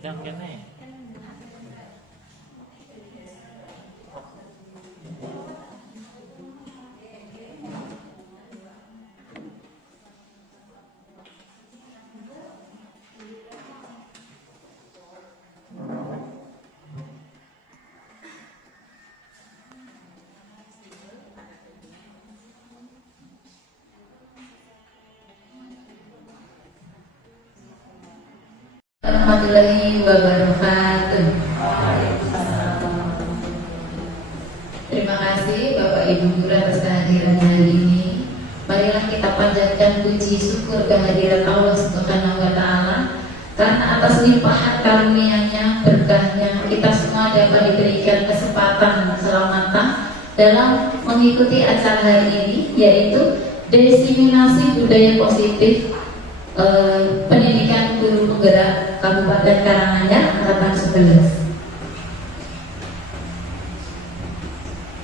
Yang kene. Warahmatullahi wabarakatuh. Terima kasih Bapak Ibu Guru atas kehadiran hari ini. Marilah kita panjatkan puji syukur kehadiran Allah Subhanahu wa Ta'ala, karena atas limpahan karunia-Nya, berkahnya, kita semua dapat diberikan kesempatan keselamatan dalam mengikuti acara hari ini, yaitu diseminasi budaya positif pendidikan guru penggerak Kabupaten Karanganyar angkatan 11.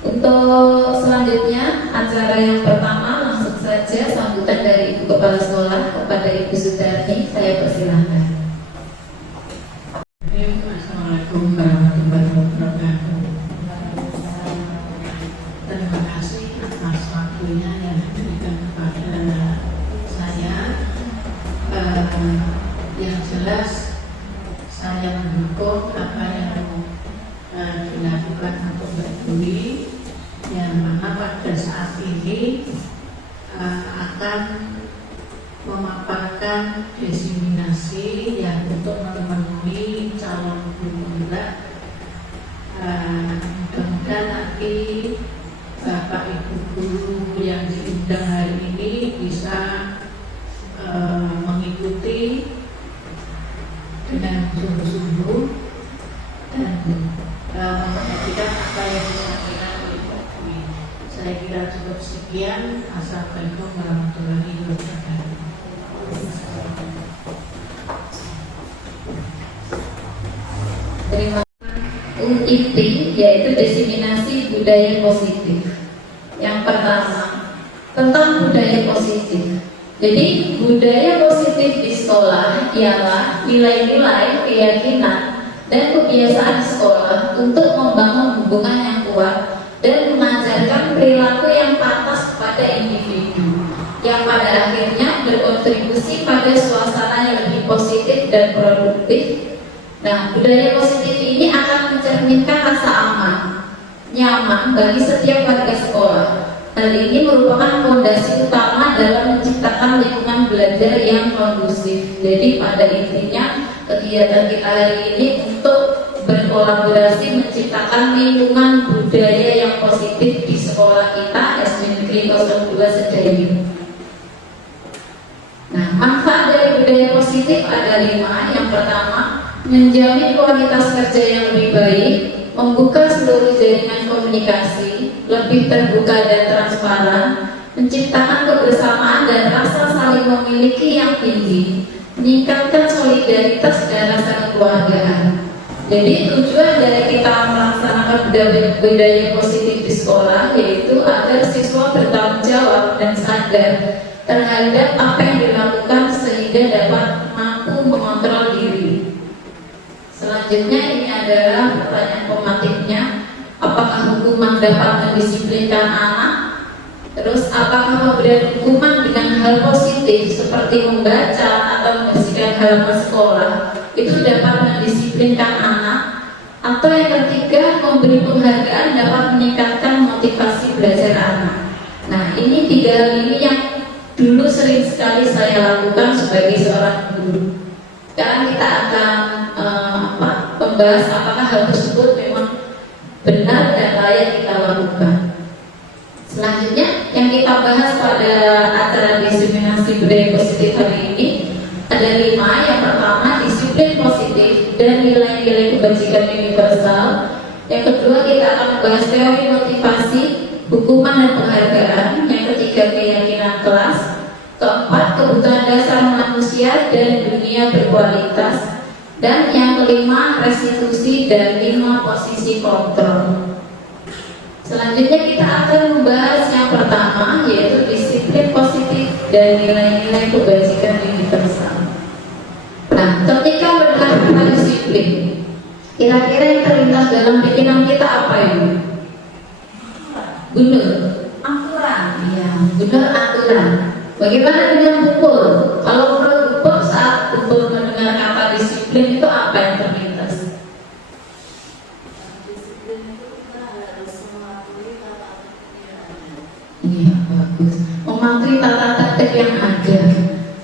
Untuk selanjutnya, acara yang pertama langsung saja sambutan dari Ibu Kepala Sekolah kepada Ibu Sudarni. Saya persilahkan. Assalamualaikum warahmatullahi wabarakatuh. Terima kasih atas waktunya yang diberikan kepada saya. Yang jelas saya mendukung apa yang dilakukan untuk Mbak Dwi, yang mana pada saat ini akan memaparkan diseminasi yang untuk memenuhi calon guru penggerak. Mudah-mudahan nanti Bapak Ibu guru yang diundang hari ini bisa mengikuti dengan sungguh-sungguh dan memperhatikan apa yang disampaikan oleh Mbak Dwi. Saya kira cukup sekian. Assalamualaikum warahmatullahi wabarakatuh. Terima kasih. Inti yaitu diseminasi budaya positif. Yang pertama tentang budaya positif. Jadi budaya positif di sekolah ialah nilai-nilai, keyakinan, dan kebiasaan sekolah untuk membangun hubungan yang kuat dan mengajarkan perilaku yang pantas kepada individu, yang pada akhirnya berkontribusi pada suasana yang lebih positif dan produktif. Nah, budaya positif ini akan mencerminkan rasa aman, nyaman bagi setiap warga sekolah. Hal ini merupakan fondasi utama dalam menciptakan lingkungan belajar yang kondusif. Jadi pada intinya kegiatan kita hari ini untuk berkolaborasi menciptakan lingkungan budaya yang positif di sekolah kita SD Negeri 02 Sedayu. Nah, manfaat dari budaya positif ada 5. Yang pertama, menjamin kualitas kerja yang lebih baik, membuka seluruh jaringan komunikasi, lebih terbuka dan transparan, menciptakan kebersamaan dan rasa saling memiliki yang tinggi, meningkatkan solidaritas dan rasa kekeluargaan. Jadi tujuan dari kita melaksanakan budaya positif di sekolah yaitu agar siswa bertanggung jawab dan sadar terhadap apa yang dilakukan sehingga dapat mampu mengontrol diri. Selanjutnya ini adalah pertanyaan pematiknya. Apakah hukuman dapat mendisiplinkan anak? Terus apakah pemberian hukuman dengan hal positif seperti membaca atau membersihkan halaman sekolah itu dapat mendisiplinkan anak? Atau yang ketiga, memberi penghargaan dapat meningkatkan motivasi belajar anak. Nah, ini 3 hal ini yang dulu sering sekali saya lakukan sebagai seorang guru. Sekarang kita akan membahas apakah hal tersebut memang benar dan layak kita lakukan. Selanjutnya yang kita bahas pada acara diseminasi budaya positif hari ini ada 5. Yang pertama, disiplin positif dan nilai-nilai kebajikan universal. Yang kedua, kita akan membahas teori motivasi, hukuman dan penghargaan. Yang ketiga, keyakinan kelas. Keempat, kebutuhan dasar manusia dan dunia berkualitas. Dan yang kelima, restitusi dan 5 posisi kontrol. Selanjutnya kita akan membahas yang pertama yaitu disiplin positif dan nilai-nilai kebajikan universal. Nah, ketika menerapkan disiplin disiplin. Kira-kira yang terlintas dalam pikiran kita apa ini? Benar, aturan. Ya, benar aturan. Bagaimana dengan pukul? Kalau pukul saat pukul mendengar kata disiplin itu apa yang terlintas? Disiplin itu kita harus mematuhi tata tertib yang ada. Iya, bagus. Mematuhi tata tertib yang ada.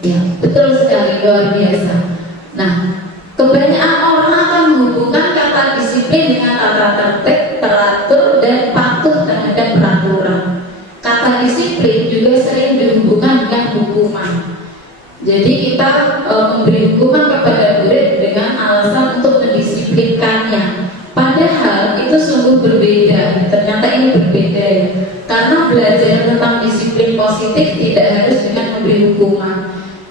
Ya, betul sekali, luar biasa. Nah, kebanyakan orang akan menghubungkan kata disiplin dengan tata tertib, teratur, dan patuh terhadap peraturan. Kata disiplin juga sering dihubungkan dengan hukuman. Jadi kita memberi hukuman kepada murid dengan alasan untuk mendisiplinkannya. Padahal itu sungguh berbeda. Ternyata ini berbeda ya. Karena belajar tentang disiplin positif tidak harus dengan memberi hukuman.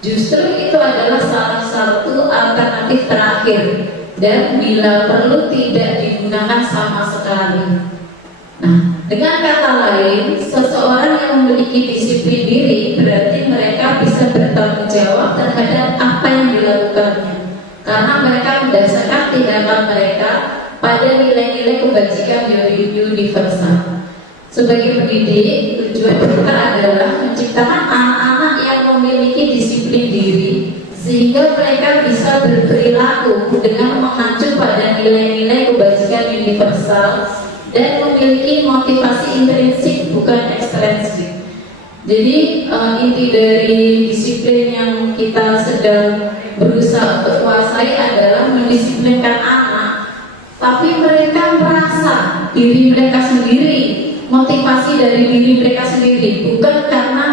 Justru itu adalah salah satu alternatif terakhir dan bila perlu tidak digunakan sama sekali. Nah, dengan kata lain, seseorang yang memiliki disiplin diri berarti mereka bisa bertanggung jawab terhadap apa yang dilakukannya, karena mereka mendasarkan tindakan mereka pada nilai-nilai kebajikan universal. Sebagai pendidik, tujuan kita adalah menciptakan anak-anak yang memiliki disiplin diri sehingga mereka bisa berperilaku dengan mengacu pada nilai-nilai kebajikan universal dan memiliki motivasi intrinsik bukan ekstrinsik. Jadi inti dari disiplin yang kita sedang berusaha untuk kuasai adalah mendisiplinkan anak, tapi mereka merasa diri mereka sendiri, motivasi dari diri mereka sendiri, bukan karena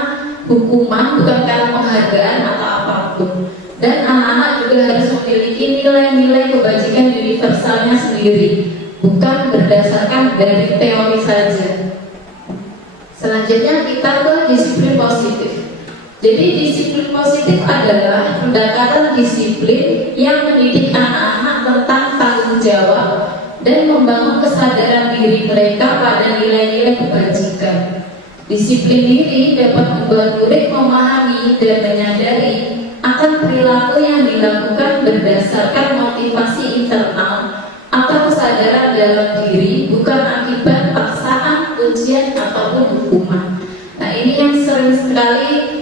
hukuman, bukan karena penghargaan atau apapun. Dan anak-anak juga harus memiliki nilai-nilai kebajikan universalnya sendiri, bukan berdasarkan dari teori saja. Selanjutnya kita ke disiplin positif. Jadi disiplin positif adalah pendekatan disiplin yang mendidik anak-anak tentang tanggung jawab dan membangun kesadaran diri mereka pada nilai-nilai kebajikan. Disiplin diri dapat membuat murid memahami dan menyadari akan perilaku yang dilakukan berdasarkan motivasi internal atau kesadaran dalam diri, bukan akibat paksaan, ujian, ataupun hukuman. Nah, ini yang sering sekali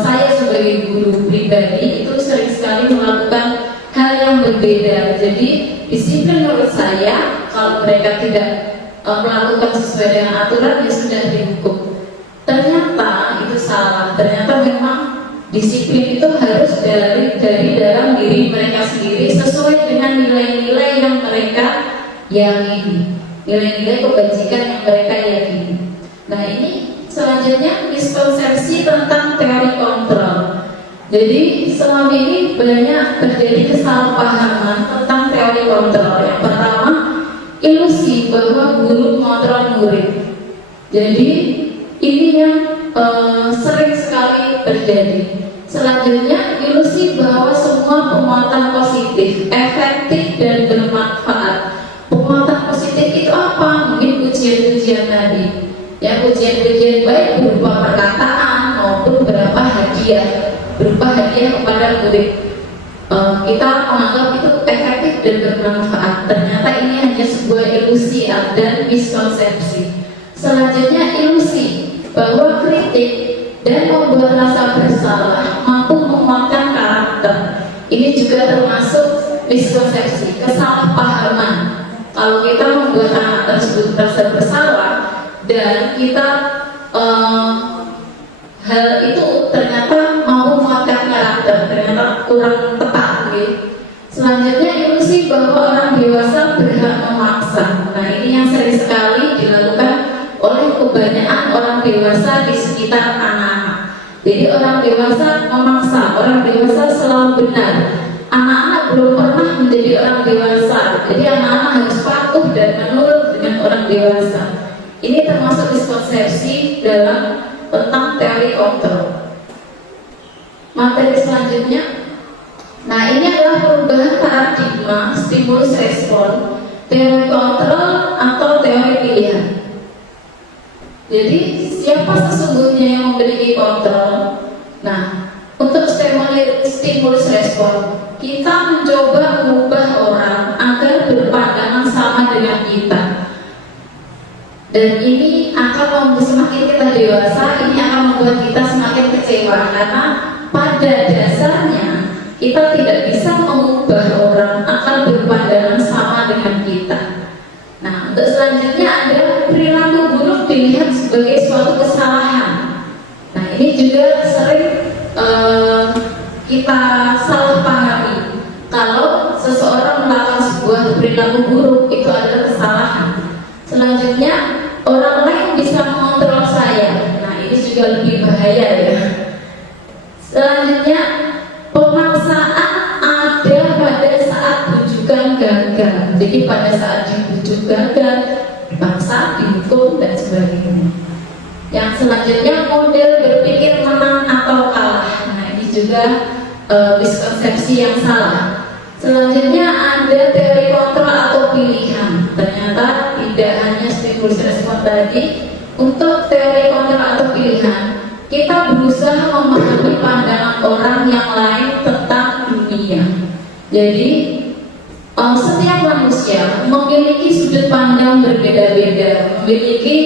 saya sebagai guru pribadi itu sering sekali melakukan hal yang berbeda. Jadi disiplin menurut saya, kalau mereka tidak melakukan sesuai dengan aturan, ya sudah dihukum. Ternyata itu salah. Ternyata memang disiplin itu harus dari dalam diri mereka sendiri sesuai dengan nilai-nilai yang mereka yakini, nilai-nilai kebajikan yang mereka yakini. Nah, ini selanjutnya miskonsepsi tentang teori kontrol. Jadi selama ini banyak terjadi kesalahpahaman tentang teori kontrol. Yang pertama, ilusi bahwa guru mengontrol murid. Jadi ini yang sering sekali terjadi. Selanjutnya, ilusi bahwa semua penguatan positif, efektif dan bermanfaat. Penguatan positif itu apa? Mungkin pujian-pujian tadi. Ya, pujian-pujian baik berupa perkataan maupun berupa hadiah kepada murid. Kita menganggap itu efektif dan bermanfaat. Ternyata ini hanya sebuah ilusi dan miskonsepsi. Selanjutnya, ilusi bahwa kritik dan membuat rasa bersalah mampu menguatkan karakter. Ini juga termasuk miskonsepsi, kesalahpahaman. Kalau kita membuat anak tersebut merasa bersalah dan kita hal itu ternyata mampu menguatkan karakter, ternyata kurang tepat. Selanjutnya, ilusi bahwa orang dewasa berhak memaksa. Nah, ini yang sering sekali dilakukan oleh kebanyakan orang dewasa di sekitar anak-anak. Jadi orang dewasa memaksa, orang dewasa selalu benar. Anak-anak belum pernah menjadi orang dewasa. Jadi anak-anak harus patuh dan menurut dengan orang dewasa. Ini termasuk miskonsepsi dalam tentang teori kontrol. Materi selanjutnya, nah ini adalah perubahan paradigma stimulus respon, teori kontrol atau teori pilihan. Jadi siapa sesungguhnya yang memiliki kontrol? Nah, untuk stimulus stimulus respon. Kita mencoba mengubah orang agar berpandangan sama dengan kita. Dan ini akan semakin kita dewasa, ini akan membuat kita semakin kecewa karena pada dasarnya kita tidak bisa mengubah orang akan berpandangan sama dengan kita. Nah, untuk selanjutnya ada perilaku buruk dilihat sebagai suatu kesalahan. Nah, ini juga sering kita salah pahami. Kalau seseorang melakukan sebuah perilaku buruk itu adalah kesalahan. Selanjutnya, orang lain bisa mengontrol saya. Nah, ini juga lebih bahaya ya. Selanjutnya, pemaksaan ada pada saat bujukan gagal. Jadi pada saat dibujuk gagal, dipaksa, dihukum dan sebagainya. Yang selanjutnya, model berpikir menang atau kalah. Nah, ini juga miskonsepsi yang salah. Selanjutnya ada teori kontrol atau pilihan. Ternyata tidak hanya stimulus respon tadi. Untuk teori kontrol atau pilihan, kita berusaha memahami pandangan orang yang lain tentang dunia. Jadi setiap manusia memiliki sudut pandang berbeda-beda, memiliki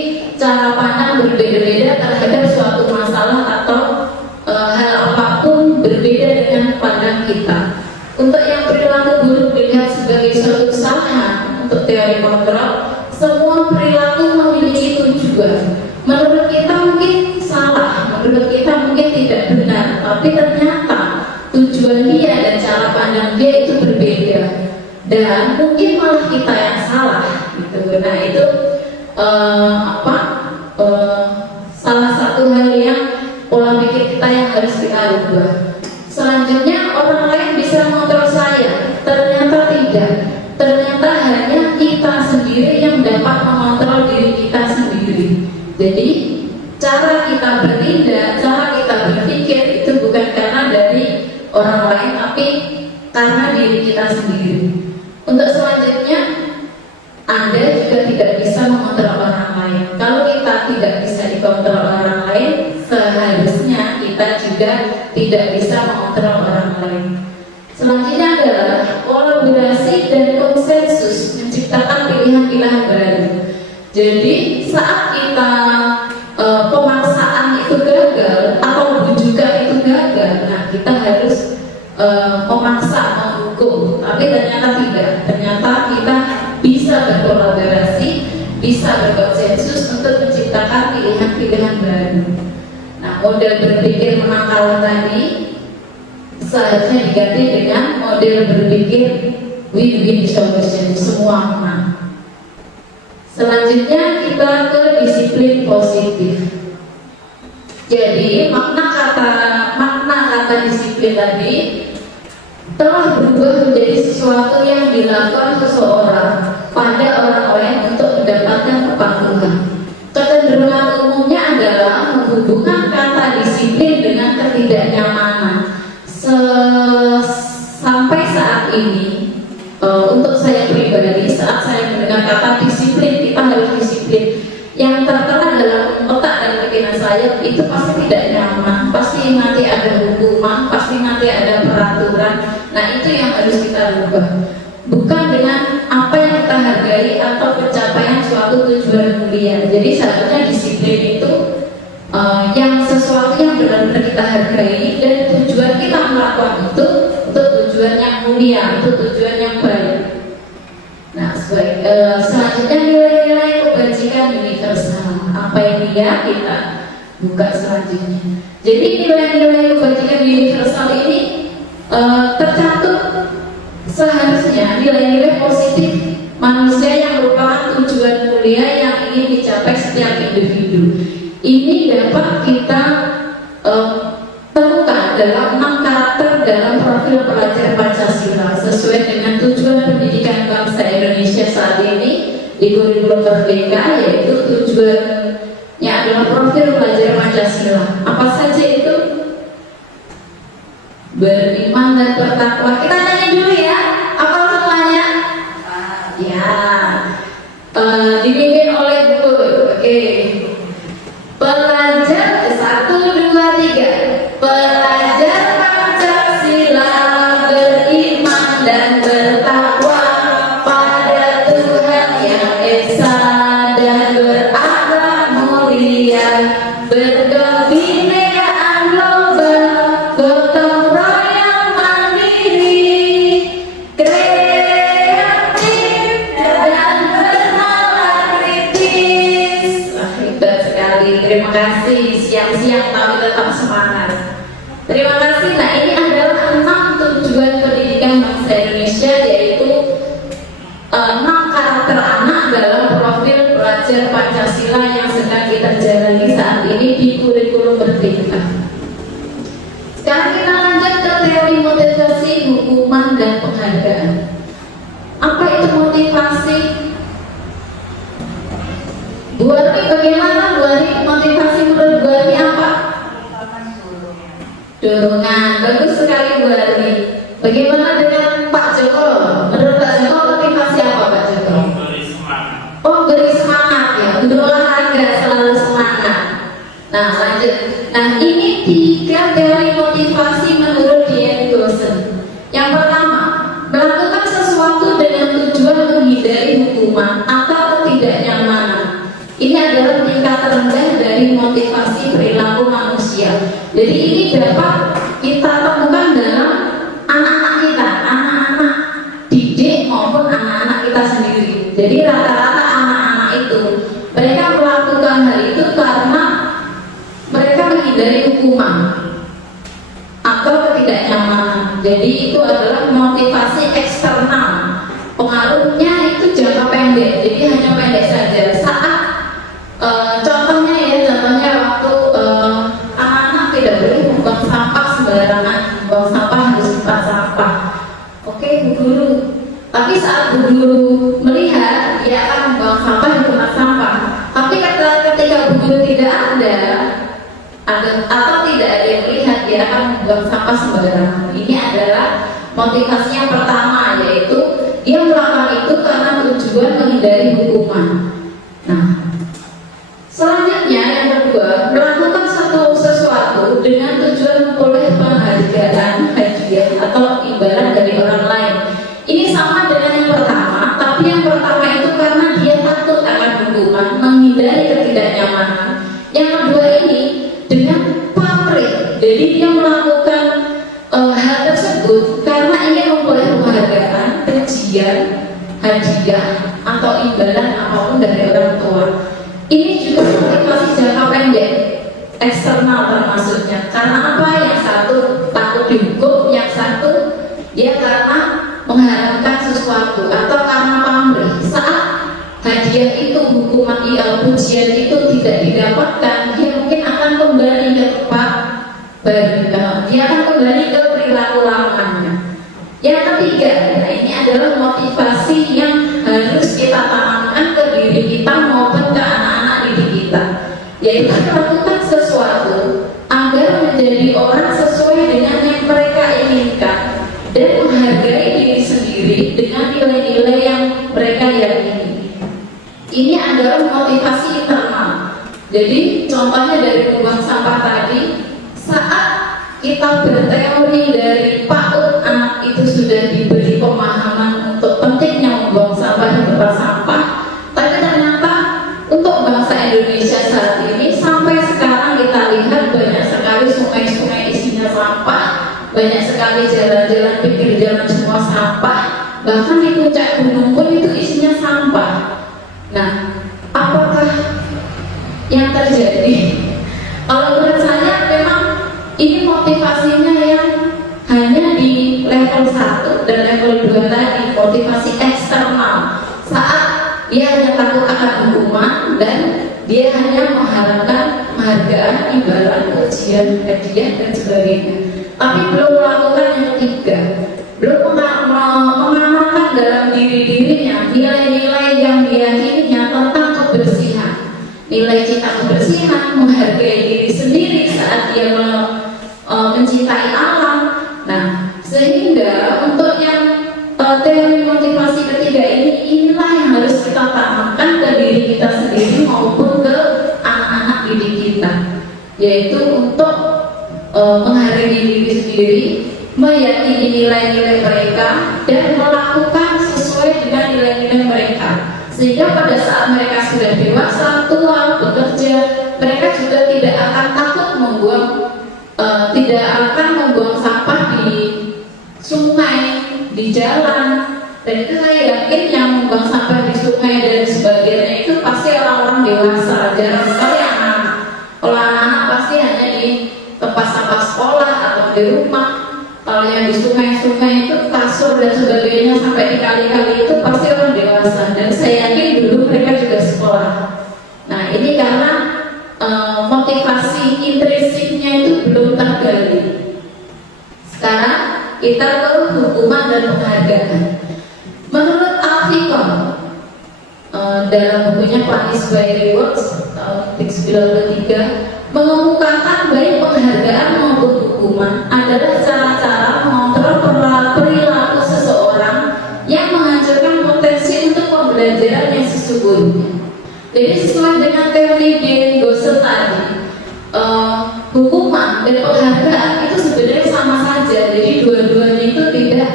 cara pandang berbeda-beda terhadap suatu masalah atau hal apapun berbeda dengan pandang kita. Untuk yang perilaku buruk dilihat sebagai suatu kesalahan, untuk teori kontrol, semua perilaku memiliki tujuan. Menurut kita mungkin salah, menurut kita mungkin tidak benar, tapi ternyata tujuan dia dan cara pandang dia itu berbeda, dan mungkin malah kita yang salah gitu. Nah, itu salah satu hal yang pola pikir kita yang harus kita ubah. Selanjutnya, orang lain bisa mengontrol saya. Ternyata tidak. Ternyata hanya kita sendiri yang dapat mengontrol diri kita sendiri. Jadi, cara kita bertindak, cara kita berpikir itu bukan karena dari orang lain, tapi karena diri kita sendiri. Untuk selanjutnya, Anda juga tidak bisa mengontrol orang lain. Kalau kita tidak bisa dikontrol orang lain, seharusnya kita juga tidak bisa mengontrol orang lain. Selanjutnya adalah kolaborasi dan konsensus menciptakan pilihan-pilihan baru. Jadi saat kita pemaksaan itu gagal atau bujukan itu gagal, nah kita harus memaksa, menghukum. Tapi ternyata tidak. Ternyata kita bisa berkolaborasi, bisa berkonsensus untuk menciptakan pilihan-pilihan baru. Nah, model berpikir menang kalah tadi seharusnya diganti dengan model berpikir win-win solution, semua menang. Selanjutnya kita ke disiplin positif. Jadi makna kata disiplin tadi telah berubah menjadi sesuatu yang dilakukan seseorang pada orang lain untuk mendapatkan kepatuhan. Kecenderungan umumnya adalah menghubungkan kata disiplin dengan ketidaknyamanan. Sampai saat ini, untuk saya pribadi, saat saya mendengar kata disiplin, kita harus disiplin, yang tertera dalam otak dan pikiran saya itu pasti tidak nyaman, pasti nanti ada hukuman, pasti nanti ada peraturan. Nah, itu yang harus kita rubah, bukan dengan apa yang kita hargai atau pencapaian suatu tujuan mulia. Jadi seharusnya disiplin itu yang sesuatu yang benar-benar kita hargai, dan tujuan kita melakukan itu untuk tujuan yang mulia, untuk tujuan yang baik. Nah, selanjutnya nilai-nilai kebajikan universal. Apa ini ya, kita buka selanjutnya. Jadi nilai-nilai kebajikan universal ini tercantum seharusnya nilai-nilai positif manusia yang merupakan tujuan mulia yang ingin dicapai setiap individu. Ini dapat kita temukan dalam 6 karakter dalam profil pelajar Pancasila sesuai dengan tujuan pendidikan bangsa Indonesia saat ini di kurikulum Merdeka, yaitu tujuannya adalah profil pelajar Pancasila. Apa saja itu? Beriman dan bertakwa. Kita tanya dulu ya, apa semuanya? Ya, dipimpin oleh guru. Oke. Pelajar 1, 2, 3. Pelajar Pancasila berkebinekaan global, gotong royong mandiri, kreatif dan bernalar kritis. Wah, hebat sekali. Terima kasih. Siang-siang tapi tetap semangat. Terima kasih. Nah, ini adalah 6 tujuan pendidikan bangsa Indonesia, yaitu 6 karakter anak dalam profil pelajar Pancasila yang sedang kita jalani saat ini di kurikulum merdeka. Sekarang kita lanjut ke teori motivasi, hukuman, dan penghargaan. Apa itu motivasi? Bu Armi, bagaimana Bu Armi? Motivasi menurut Bu Armi apa? Dorongan. Bagus sekali Bu Armi. Bagaimana dengan Pak Joko? Menurut Pak Joko motivasi apa Pak Joko? Memberi semangat. Oh, beri semangat ya, berolahraga selalu semangat. Nah, lanjut. Nah, ini 3 teori motivasi menurut Dian Dawson. Yang pertama, melakukan sesuatu dengan tujuan menghindari hukuman atau ketidaknyamanan. Ini adalah tingkat terendah dari motivasi perilaku manusia. Jadi ini dapat kita temukan dalam anak-anak kita, anak-anak didik maupun anak-anak kita sendiri. Jadi rata-rata anak-anak itu mereka melakukan hal itu karena mereka menghindari hukuman atau ketidaknyamanan. Jadi itu adalah motivasi eksternal. Pengaruhnya itu jangka pendek. Jadi hanya pendek saja. Saat contohnya waktu anak-anak tidak boleh membuang sampah sembarangan, membuang sampah harus tempat sampah. Oke, Bu Guru. Tapi saat Bu Guru melihat dia akan membuang sampah di tempat sampah. Tapi ketika Bu Guru tidak ada atau tidak ada yang melihat, dia akan membuang sampah sembarangan. Ini adalah motivasi yang pertama, yaitu dia melakukan itu karena tujuan menghindari hukuman. Nah, selanjutnya yang kedua, melakukan sesuatu dengan tujuan memperoleh penghargaan, hadiah atau imbalan dari orang lain. Ini sama dengan yang pertama, tapi yang pertama itu karena dia takut akan hukuman, menghindari ketidaknyamanan. Yang kedua ini dengan pamrih, jadi dia melakukan hal tersebut karena ingin memperoleh penghargaan, pujian, hadiah atau imbalan apapun dari orang tua. Ini juga motivasi jangka pendek, eksternal termasuknya. Karena apa? Yang satu takut dihukum, yang satu dia karena mengharapkan sesuatu atau karena pamrih. Saat hadiah itu, hukuman pujian itu tidak didapatkan, dia mungkin akan kembali ke tempat baru, dia akan kembali ke perilaku lamanya. Yang ketiga, nah ini adalah motivasi yang harus kita tanamkan ke diri kita maupun ke anak-anak didik kita, yaitu melakukan sesuatu agar menjadi orang sesuai dengan yang mereka inginkan dan menghargai diri sendiri dengan nilai-nilai yang mereka yakini. Ini adalah motivasi internal. Jadi contohnya dari membuang sampah tadi, saat kita berteori dari PAUD, anak itu sudah diberi pemahaman untuk pentingnya membuang sampah di tempat sampah. Tapi ternyata untuk bangsa Indonesia saat ini sampai sekarang kita lihat banyak sekali sungai-sungai isinya sampah, banyak sekali jalan-jalan pinggir jalan semua sampah, bahkan di puncak gunung pun itu isinya sampah. Nah, apakah yang terjadi? Kalau menurut saya memang ini motivasinya yang hanya di level 1 dan level 2 tadi, motivasi eksternal. Saat dia hanya takut akan hukuman dan dia hanya mengharapkan penghargaan, imbalan, pujian, hadiah dan sebagainya. Tapi belum melakukan yang ketiga, belum mengamalkan dalam dirinya nilai-nilai yang diyakininya tentang kebersihan, nilai cinta kebersihan, menghargai diri sendiri saat dia mencintai alam. Nah, sehingga untuk yang teori motivasi ketiga ini, inilah yang harus kita tanamkan ke diri kita sendiri maupun ke anak-anak didik kita, yaitu untuk menghargai diri sendiri, meyakini nilai-nilai mereka dan melakukan sesuai dengan nilai-nilai mereka, sehingga pada saat mereka sudah dewasa, tua, bekerja, mereka juga tidak akan takut membuang, tidak akan membuang sampah di sungai, di jalan. Dan itu saya yakin yang membuang sampah di sungai dan sebagainya itu pasti orang-orang dewasa, jarang sekali anak-anak. Kalau anak-anak pasti hanya di tempat sampah sekolah atau di rumah. Kalau yang di sungai-sungai itu kasur dan sebagainya sampai di kali-kali itu pasti orang dewasa. Dan saya yakin dulu mereka juga sekolah. Nah ini karena motivasi intrinsiknya itu belum tergali. Sekarang kita ke hukuman dan penghargaan. Menurut Alfikon dalam bukunya Punish by Rewards tahun 1993 mengemukakan baik penghargaan maupun hukuman adalah cara-cara mengontrol perilaku seseorang yang menghancurkan potensi untuk pembelajaran yang sesungguhnya. Jadi sesuai dengan teori Dean Gosel tadi, hukuman dan penghargaan itu sebenarnya sama saja. Jadi dua-duanya itu tidak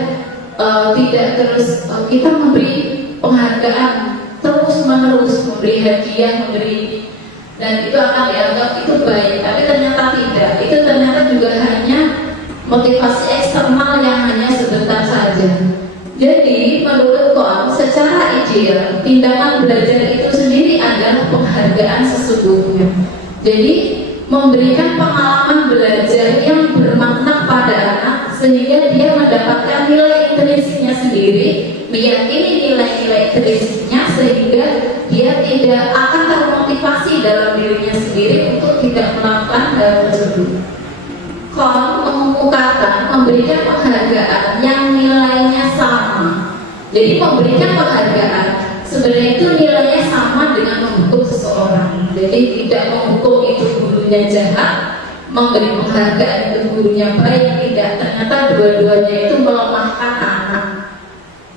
terus kita memberi penghargaan terus menerus, memberi hadiah, memberi, dan itu akan dianggap itu baik, tapi ternyata tidak. Itu ternyata juga hanya motivasi eksternal yang hanya sebentar saja. Jadi menurut Kohn, secara ideal tindakan belajar itu sendiri adalah penghargaan sesungguhnya. Jadi memberikan pengalaman belajar yang bermakna pada anak sehingga dia mendapatkan nilai intrinsiknya sendiri, meyakini nilai-nilai intrinsiknya sehingga dia tidak akan termotivasi dalam dirinya sendiri untuk tidak melakukan hal tersebut. Kohn mengemukakan memberikan penghargaan yang nilainya sama. Jadi memberikan penghargaan sebenarnya itu nilainya sama dengan menghukum seseorang. Jadi tidak menghukum itu gurunya jahat, memberi penghargaan itu gurunya baik, tidak. Ternyata dua-duanya itu melemahkan anak.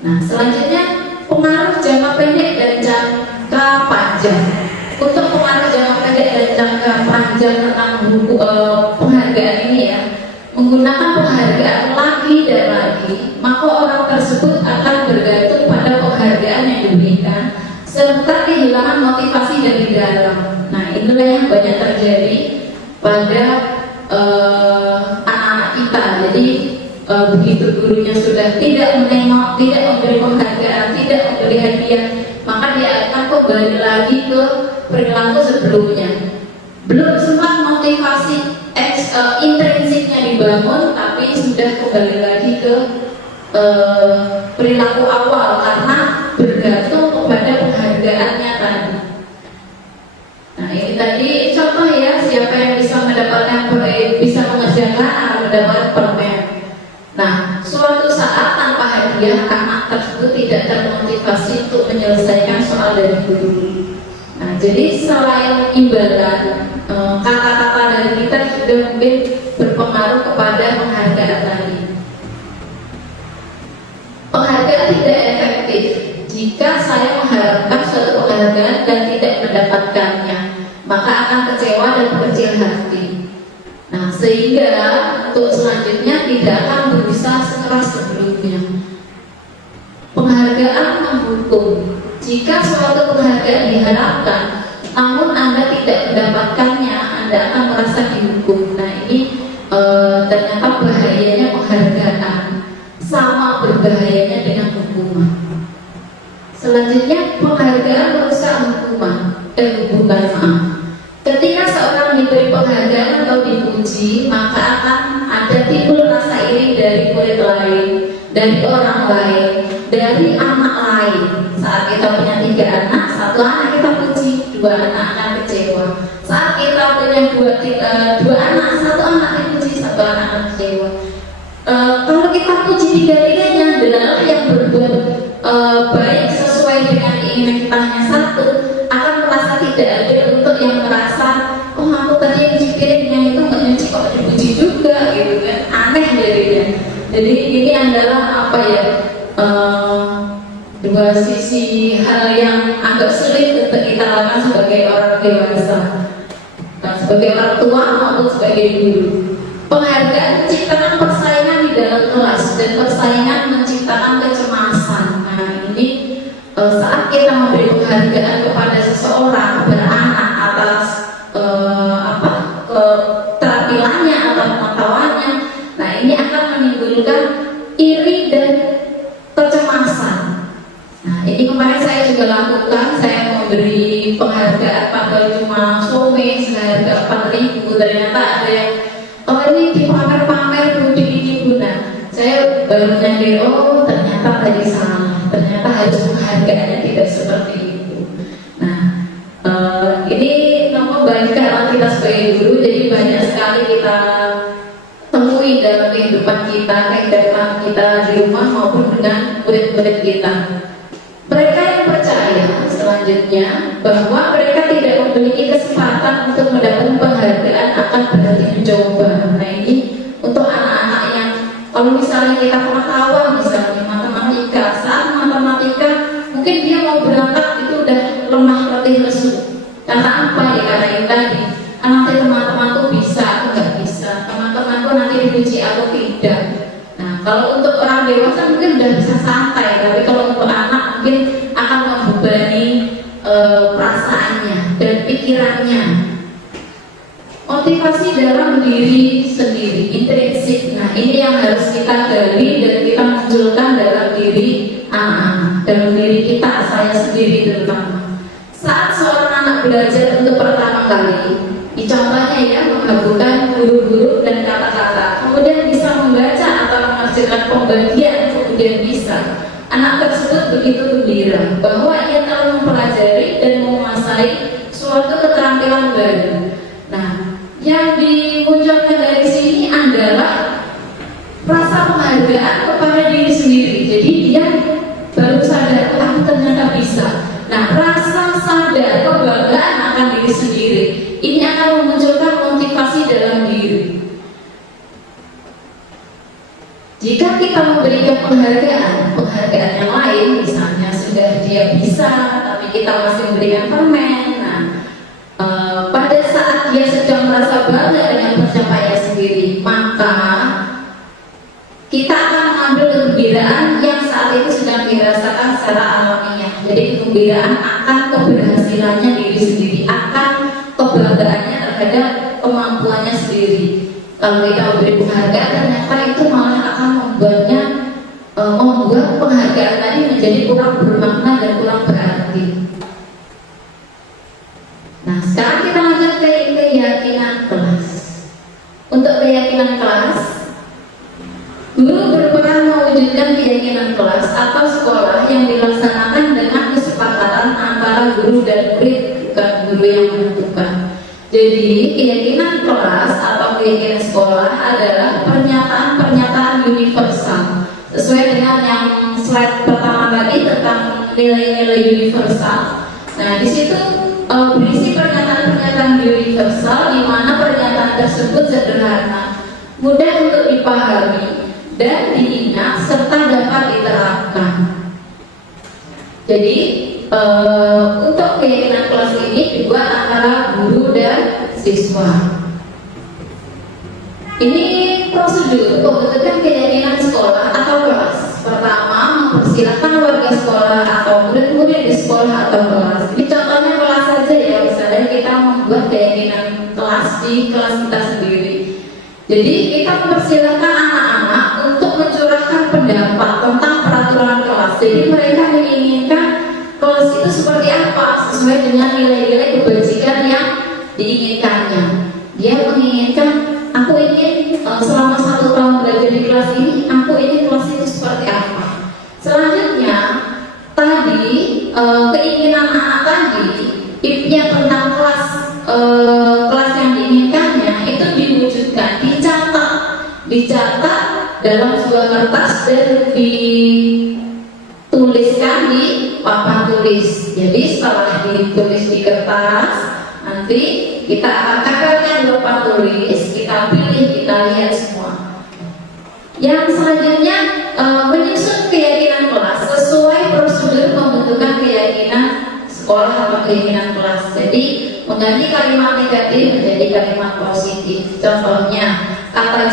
Nah selanjutnya pengaruh jangka pendek dan jangka panjang. Untuk pengaruh jangka pendek dan jangka panjang tentang penghargaan ini ya, menggunakan penghargaan lagi dan lagi, maka orang tersebut akan bergantung pada penghargaan yang diberikan serta kehilangan motivasi dari dalam. Nah inilah yang banyak terjadi pada anak-anak kita. Jadi begitu gurunya sudah tidak menengok, tidak memberi penghargaan, tidak memberi hadiah, maka dia akan kembali lagi ke perilaku sebelumnya. Belum sempat motivasi intrinsiknya dibangun, tapi sudah kembali lagi ke perilaku awal karena bergantung kepada penghargaannya tadi. Nah ini tadi contoh ya, siapa yang bisa mendapatkan bisa mengerjakan akan mendapatkan permen. Nah suatu saat tanpa hadiah anak tersebut tidak termotivasi untuk menyelesaikan soal dari guru. Nah jadi selain imbalan, kata-kata dari kita juga mungkin berpengaruh kepada penghargaan tadi. Penghargaan tidak efektif jika saya mengharapkan suatu penghargaan dan tidak mendapatkannya, maka akan kecewa dan berkecil hati. Nah sehingga untuk selanjutnya tidak akan berusaha sekeras sebelumnya. Penghargaan menghukum. Jika suatu penghargaan diharapkan namun Anda tidak mendapatkannya, Anda akan merasa dihukum. Nah ini ternyata bahayanya penghargaan sama berbahayanya dengan hukuman. Selanjutnya penghargaan merusak hubungan. Ketika seorang diberi penghargaan atau dipuji, maka akan ada timbul rasa iri dari kulit lain, dari orang lain, dari anak lain. Saat kita punya 3 anak, 1 anak kita puji, 2 anak akan kecewa. Saat kita punya 2 anak, 1 anak dipuji, 1 anak akan kecewa. Kalau kita puji 3-tiganya, adalah yang berbuat baik sesuai dengan keinginan kita hanya 1, akan merasa tidak adil untuk yang merasa, oh aku tadi yang cuci piringnya itu nggak nyuci kok dipuji juga gitu kan, aneh jadinya. Jadi ini adalah apa ya, dua sisi hal yang agak sulit untuk kita lakukan sebagai orang dewasa, sebagai orang tua maupun sebagai guru. Penghargaan menciptakan persaingan di dalam kelas dan persaingan menciptakan kecemasan. Nah ini saat kita memberi penghargaan kepada seseorang, beranak atas Bu, ternyata ada yang oh ini dipamer-pamer Bu di ini Bu. Nah, saya baru nyadar, oh ternyata tadi salah, ternyata harus penghargaannya tidak seperti itu. Nah, ini nomor banyak karena kita sebagai guru, jadi banyak sekali kita temui dalam kehidupan kita, kehidupan kita di rumah maupun dengan murid-murid kita. Mereka yang percaya selanjutnya bahwa mereka tidak memiliki kesempatan untuk mendapatkan penghargaan akan berhenti mencoba. Nah ini untuk anak-anak yang kalau misalnya kita pengetahuan misalnya matematika, saat matematika mungkin dia mau berangkat itu udah lemah letih lesu. Karena apa ya? Karena itu tadi nanti teman-temanku bisa, aku nggak bisa. Teman-temanku nanti dipuji, aku tidak. Nah kalau untuk orang dewasa mungkin udah bisa santai, tapi kalau untuk anak mungkin akan membebani perasaannya dan pikirannya. Motivasi dalam diri sendiri, intrinsik. Nah ini yang harus kita gali dan kita munculkan dalam diri anak-anak, dalam diri kita, saya sendiri terutama. Saat seorang anak belajar untuk pertama kali, contohnya ya menggabungkan huruf-huruf dan kata-kata, kemudian bisa membaca atau mengerjakan pembagian, kemudian bisa. Anak tersebut begitu gembira bahwa ia telah mempelajari dan menguasai suatu keterampilan baru. Nah, yang dimunculkan dari sini adalah rasa penghargaan kepada diri sendiri. Jadi dia baru sadar, aku ternyata bisa. Nah, rasa sadar kebanggaan akan diri sendiri ini akan memunculkan motivasi dalam diri. Jika kita memberikan penghargaan yang lain, misalnya sudah dia bisa, tapi kita masih memberikan permen. Nah, pada saat dia sedang merasa bangga dengan pencapaian sendiri, maka kita akan mengambil kegembiraan yang saat itu sedang dirasakan secara alamiah. Jadi kegembiraan akan keberhasilannya diri sendiri, akan kebanggaannya terhadap kemampuannya sendiri. Kalau kita memberi penghargaan, ternyata itu malah akan membuatnya membuat penghargaan tadi menjadi kurang bermakna dan kurang berarti. Nah, sekarang kita lanjut ke keyakinan kelas. Untuk keyakinan kelas, guru berperan mewujudkan keyakinan kelas atau sekolah yang dilaksanakan dengan kesepakatan antara guru dan murid, bukan guru yang menentukan. Jadi keyakinan kelas atau keyakinan sekolah adalah pernyataan-pernyataan universal sesuai dengan yang slide pertama tadi tentang nilai-nilai universal. Nah di situ berisi pernyataan-pernyataan universal di mana pernyataan tersebut sederhana, mudah untuk dipahami dan diingat serta dapat diterapkan. Jadi untuk keyakinan kelas ini dibuat antara guru dan siswa. Ini prosedur pembentukan keyakinan sekolah atau kelas. Pertama, mempersilahkan warga sekolah atau murid-murid di sekolah atau kelas. Ini contohnya kelas saja ya, misalnya kita membuat keyakinan kelas di kelas kita sendiri. Jadi kita mempersilahkan anak-anak untuk mencurahkan pendapat tentang peraturan kelas. Jadi mereka menginginkan kelas itu seperti apa sesuai dengan nilai-nilai kebajikan yang diinginkannya. Dia menginginkan, aku ingin selama 1 tahun belajar di kelas ini, aku ingin kelas itu seperti apa. Selanjutnya, tadi keinginan anak tadi, yang tentang kelas yang diinginkannya itu diwujudkan, dicatat dalam sebuah kertas dan dituliskan di papan tulis. Jadi setelah ditulis di kertas, nanti kita akan tempelkan di papan tulis, kita pilih, kita lihat semua. Yang selanjutnya menyusun keyakinan kelas sesuai prosedur pembentukan keyakinan sekolah atau keyakinan kelas. Jadi mengganti kalimat negatif menjadi kalimat positif. Contohnya kata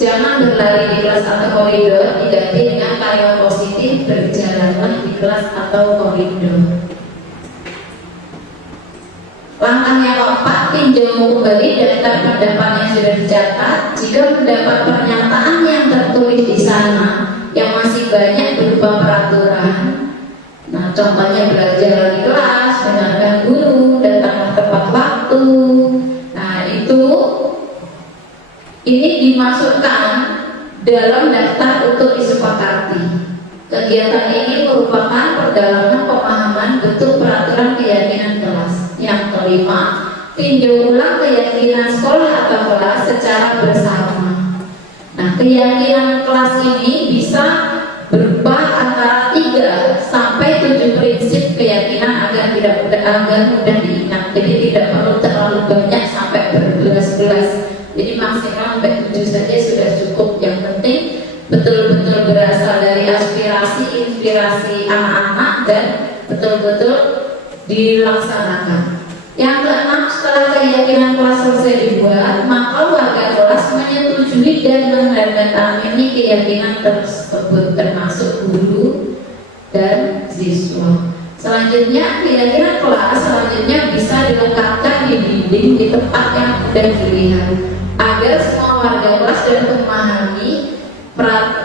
jangan berlari di kelas atau koridor diganti dengan kalimat positif, berjalanlah di kelas atau koridor. Langkah yang keempat, tinjau kembali daftar pendapat yang sudah dicatat. Jika mendapat pernyataan yang tertulis di sana yang masih banyak berupa peraturan, nah contohnya belajar di kelas, dengarkan guru, datanglah tepat waktu, dimasukkan dalam daftar untuk disepakati. Kegiatan ini merupakan perdalaman pemahaman bentuk peraturan keyakinan kelas. Yang kelima, tinjau ulang keyakinan sekolah atau kelas secara bersama. Nah, keyakinan kelas ini bisa berupa antara 3 sampai 7 prinsip keyakinan agar mudah diingat. Jadi tidak perlu terlalu banyak sampai berbelas-belas. Jadi maksimal sampai 7 saja sudah cukup. Yang penting betul-betul berasal dari aspirasi, inspirasi anak-anak dan betul-betul dilaksanakan. Yang keenam, setelah keyakinan kelas selesai dibuat, maka warga kelas menyetujui dan menandatangani keyakinan tersebut termasuk guru dan siswa. Selanjutnya, keyakinan kelas selanjutnya bisa dilengkapkan di dinding di tempat yang mudah dilihat agar semua warga kelas dapat memahami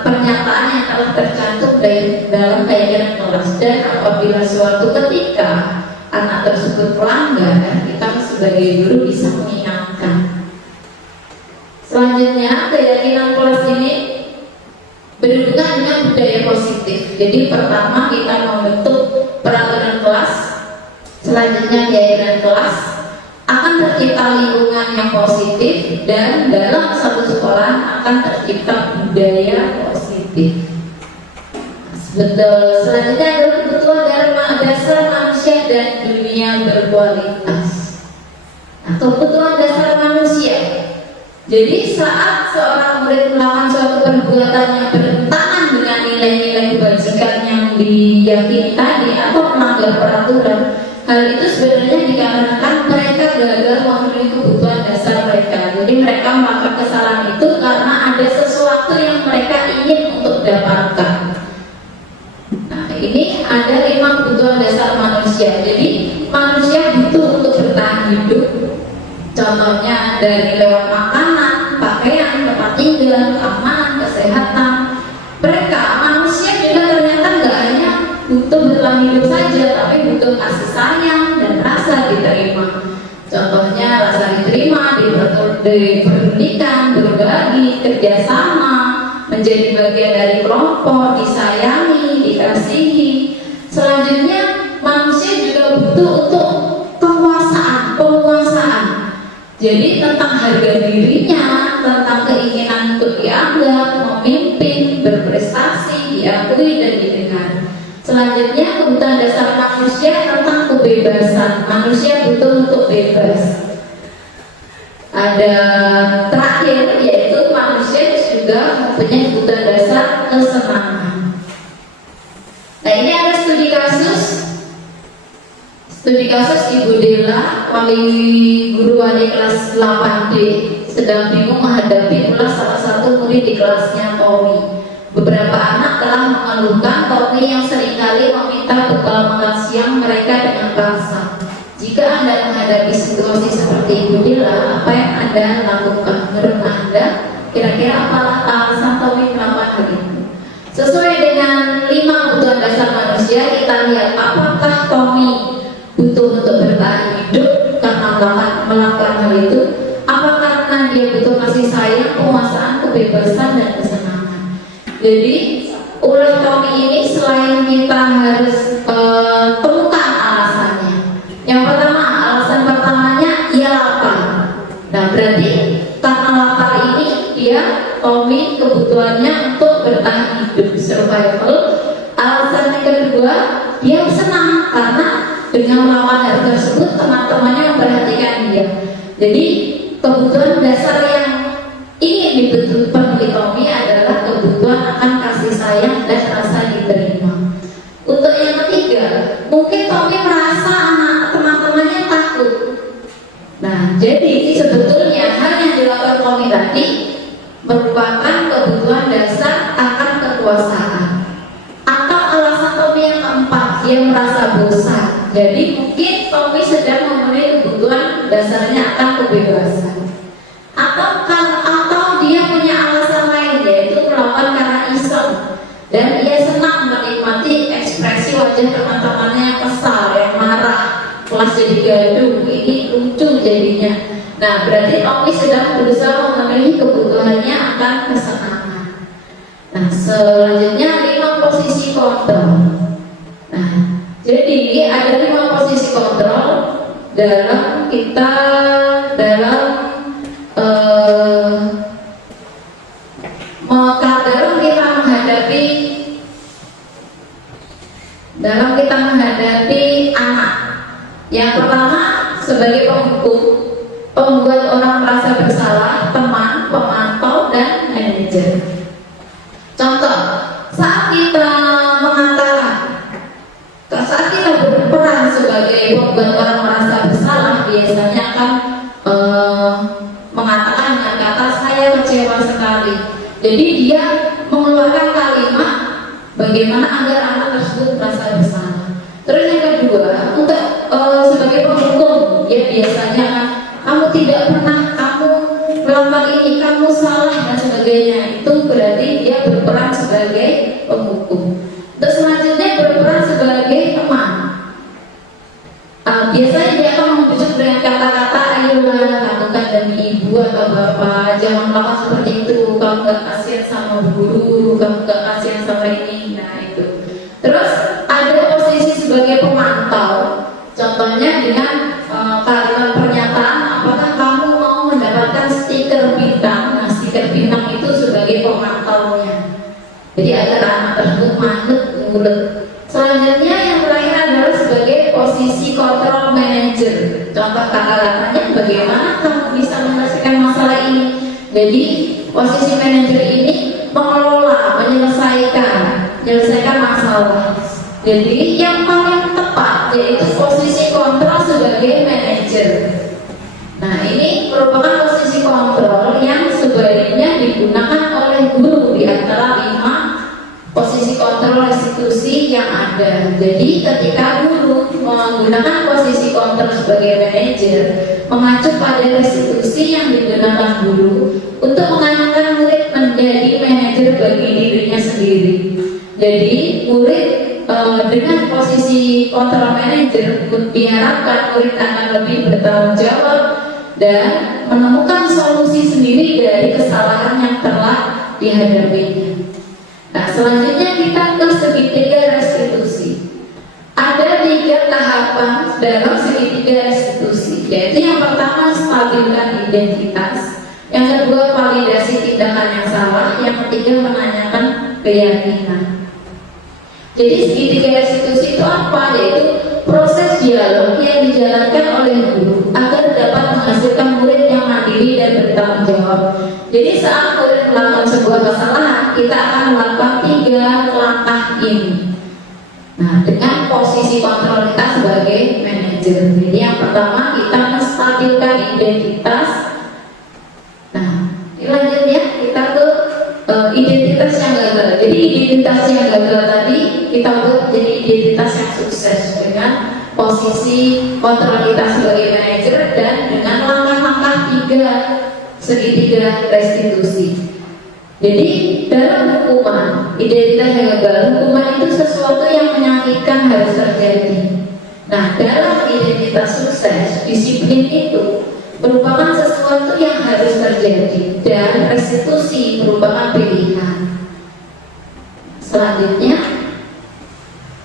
pernyataan yang telah tercantum dalam keyakinan kelas. Dan apabila suatu ketika anak tersebut melanggar, kita sebagai guru bisa mengingatkan. Selanjutnya, keyakinan kelas ini berhubungan dengan budaya positif. Jadi pertama kita membentuk peraturan kelas, selanjutnya keyakinan kelas, akan tercipta lingkungan yang positif, dan dalam satu sekolah akan tercipta budaya positif. Betul. Selanjutnya adalah kebutuhan dasar manusia dan dunia berkualitas. Nah, kebutuhan dasar manusia. Jadi saat seorang murid melakukan suatu perbuatan yang bertentangan dengan nilai-nilai kebajikan yang diyakini tadi atau melanggar peraturan, hal itu sebenarnya dikarenakan mereka gagal memenuhi kebutuhan dasar mereka. Jadi mereka melakukan kesalahan itu karena ada sesuatu yang mereka ingin untuk dapatkan. Nah, ini ada 5 kebutuhan dasar manusia. Jadi manusia butuh untuk bertahan hidup. Contohnya dari lewat makanan, pakaian, tempat tinggal, keamanan, kesehatan. Mereka manusia juga ternyata nggak hanya butuh bertahan hidup saja, tapi butuh kasih sayang dan rasa diterima. Contohnya rasa diterima, diperdulikan, berbagi, kerjasama, menjadi bagian dari kelompok, disayangi, dikasihi. Selanjutnya manusia juga butuh untuk penguasaan. Jadi tentang harga dirinya, tentang keinginan untuk dianggap, memimpin, berprestasi, diakui dan didengar. Selanjutnya kebutuhan dasar manusia tentang kebebasan. Manusia butuh untuk bebas. Ada terakhir yaitu manusia juga mempunyai kebutuhan dasar kesenangan. Nah, ini ada studi kasus Ibu Dela, guru wali kelas 8D, sedang bingung menghadapi ulas salah satu murid di kelasnya, Tommy. Beberapa anak telah mengeluhkan Tommy yang seringkali meminta bekal makan siang mereka dengan paksa. Jika Anda menghadapi situasi seperti Ibu Dela, apa yang Anda lakukan? Menurut Anda, kira-kira apa alasan Tommy melakukan hal itu? Sesuai dengan 5 kebutuhan dasar manusia, kita lihat apakah Tommy butuh untuk bertahan hidup karena melakukan hal itu, apa karena dia butuh kasih sayang, penguasaan, kebebasan, dan kesenangan. Jadi ulah Tommy ini selain kita harus temukan alasannya. Yang pertama, alasan pertamanya ia lapar. Nah, berarti karena lapar ini Tommy kebutuhannya untuk bertahan hidup, survival. Alasan yang kedua, dia senang karena dengan melawan hal tersebut teman-temannya memperhatikan dia. Jadi kebutuhan dasar yang ingin dipenuhi Tommy adalah kebutuhan akan kasih sayang dan rasa diterima. Untuk yang ketiga, mungkin Tommy merasa teman-temannya takut. Nah, jadi sebetulnya hal yang dilakukan Tommy tadi merupakan kebutuhan dasar akan kekuasaan. Atau alasan Tommy yang keempat, dia merasa bosan. Jadi mungkin Tommy sedang memenuhi kebutuhan dasarnya akan kebebasan. Atau dia punya alasan lain, yaitu melakukan karena iseng. Dan dia senang menikmati ekspresi wajah teman-temannya yang kesal, yang marah, kelas jadi gaduh. Ini lucu jadinya. Nah, berarti Tommy sedang berusaha memenuhi kebutuhannya akan kesenangan. Nah, selanjutnya 5 posisi kontrol. Nah, jadi ada 5 posisi kontrol dalam kita dalam kita menghadapi anak. Yang pertama sebagai penghukum, pembuat orang merasa bersalah, teman, pemantau, dan manajer. Contoh, saat kita berperan sebagai pembuat orang merasa bersalah, biasanya akan mengatakan dengan kata saya kecewa sekali. Jadi dia mengeluarkan kalimat bagaimana agar anak tersebut merasa bersalah. Terus yang kedua, untuk sebagai penghukum, ya biasanya kan kamu tidak pernah, kamu melakukan ini, kamu salah dan sebagainya. Itu berarti dia berperan sebagai penghukum. Terus selanjutnya berperan sebagai teman. Biasanya dia akan membujuk dengan kata-kata, ayolah lakukan demi ibu atau bapak, jangan melakukan seperti itu, kamu gak kasihan sama guru, kamu gak kasihan sama ini. Nah itu. Terus ada posisi sebagai pemantau, contohnya dengan kalimat pernyataan, apakah kamu mau mendapatkan stiker bintang. Nah, stiker bintang itu sebagai pemantaunya, jadi agar anak tersebut manut nurut. Selanjutnya yang terakhir adalah sebagai posisi kontrol manager. Contoh kata-katanya, bagaimana kamu bisa menyelesaikan masalah ini. Jadi posisi manajer ini mengelola, menyelesaikan masalah. Jadi yang paling tepat yaitu posisi kontrol sebagai manajer. Nah, ini merupakan posisi kontrol yang sebaiknya digunakan oleh guru di antara 5 posisi kontrol restitusi yang ada. Jadi ketika guru menggunakan posisi kontrol sebagai manajer, mengacu pada restitusi yang digunakan guru untuk mengarahkan murid menjadi manajer bagi dirinya sendiri. Jadi murid dengan posisi kontrol manajer diharapkan murid akan lebih bertanggung jawab dan menemukan solusi sendiri dari kesalahan yang telah dihadapinya. Nah, selanjutnya kita ke segitiga restitusi. Ada 3 tahapan dalam segitiga restitusi, yaitu yang pertama stabilkan identitas, yang kedua validasi tindakan yang salah, yang ketiga menanyakan keyakinan. Jadi segitiga restitusi itu apa? Yaitu proses dialog yang dijalankan oleh guru agar dapat menghasilkan murid yang mandiri dan bertanggung jawab. Jadi saat murid melakukan sebuah kesalahan, kita akan melakukan 3 langkah ini. Nah, dengan posisi kontrol kita sebagai manajer. Jadi yang pertama kita menstabilkan identitas. Nah, selanjutnya kita ke identitas yang gagal. Jadi identitas yang gagal tadi kita buat jadi identitas yang sukses dengan posisi kontrol kita sebagai manajer dan dengan langkah-langkah 3 segitiga restitusi. Jadi dalam hukuman identitas yang gagal, hukuman itu sesuatu yang menyakitkan harus terjadi. Nah, dalam identitas sukses, disiplin itu merupakan sesuatu yang harus terjadi dan restitusi merupakan pilihan. Selanjutnya,